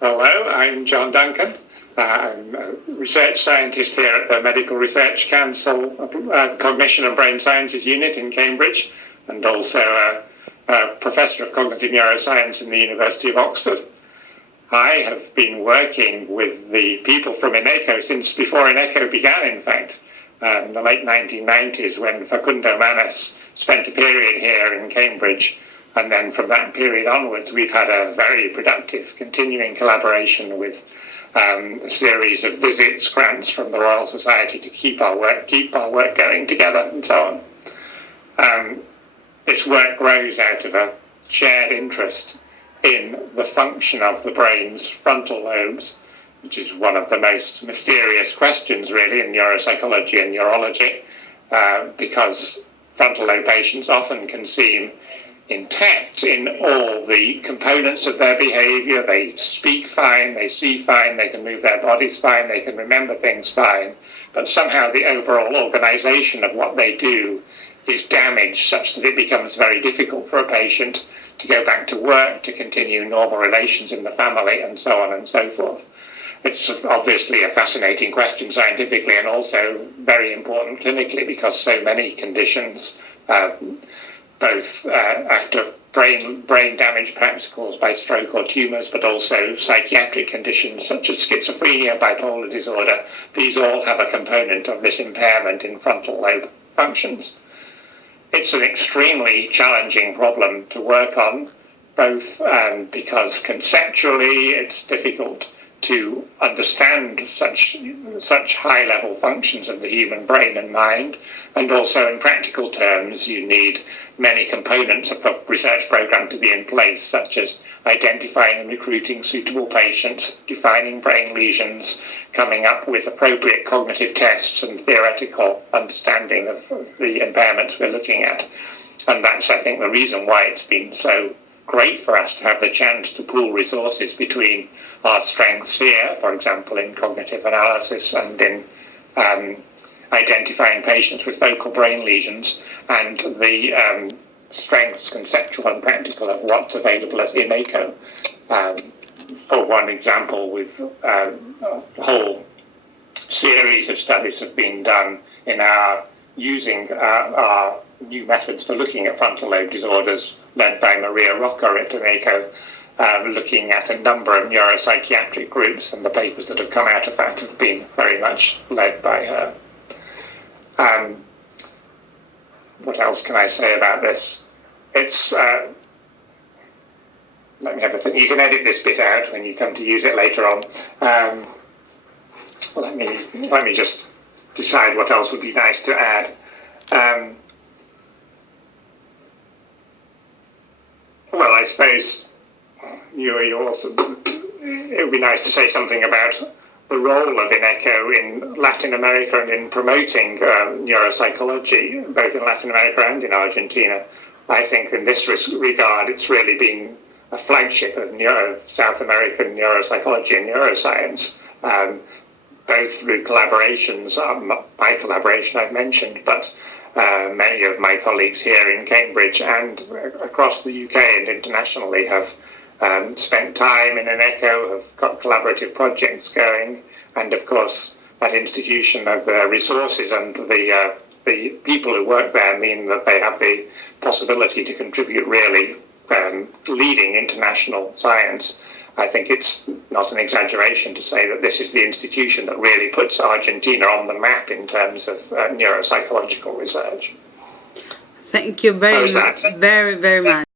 Hello, I'm John Duncan. I'm a research scientist here at the Medical Research Council Cognition and Brain Sciences Unit in Cambridge, and also a professor of cognitive neuroscience in the University of Oxford. I have been working with the people from INECO since before INECO began, in fact, in the late 1990s, when Facundo Manas spent a period here in Cambridge. And then from that period onwards, we've had a very productive continuing collaboration with a series of visits, grants from the Royal Society to keep our work going together, and so on. This work grows out of a shared interest in the function of the brain's frontal lobes, which is one of the most mysterious questions, really, in neuropsychology and neurology, because frontal lobe patients often can seem intact in all the components of their behavior. They speak fine, they see fine, they can move their bodies fine, they can remember things fine, but somehow the overall organization of what they do is damaged such that it becomes very difficult for a patient to go back to work, to continue normal relations in the family, and so on and so forth. It's obviously a fascinating question scientifically, and also very important clinically, because so many conditions, both after brain damage perhaps caused by stroke or tumours, but also psychiatric conditions such as schizophrenia, bipolar disorder, these all have a component of this impairment in frontal lobe functions. It's an extremely challenging problem to work on, both because conceptually it's difficult to understand such high-level functions of the human brain and mind, and also in practical terms you need many components of the research program to be in place, such as identifying and recruiting suitable patients, defining brain lesions, coming up with appropriate cognitive tests and theoretical understanding of the impairments we're looking at. And that's, I think, the reason why it's been so great for us to have the chance to pool resources between our strengths here, for example, in cognitive analysis and in identifying patients with focal brain lesions, and the strengths, conceptual and practical, of what's available at INECO. For one example, a whole series of studies have been done in using our new methods for looking at frontal lobe disorders, led by Maria Rocca at INECO, looking at a number of neuropsychiatric groups, and the papers that have come out of that have been very much led by her. What else can I say about this? It's, let me have a think. You can edit this bit out when you come to use it later on. Let me just decide what else would be nice to add. Well, I suppose you also, it would be nice to say something about the role of INECO in Latin America and in promoting neuropsychology, both in Latin America and in Argentina. I think in this regard, it's really been a flagship of South American neuropsychology and neuroscience, both through collaborations, my collaboration I've mentioned, but many of my colleagues here in Cambridge and across the UK and internationally have spent time in INECO, have got collaborative projects going, and of course that institution of the resources and the people who work there mean that they have the possibility to contribute really leading international science. I think it's not an exaggeration to say that this is the institution that really puts Argentina on the map in terms of neuropsychological research. Thank you very much.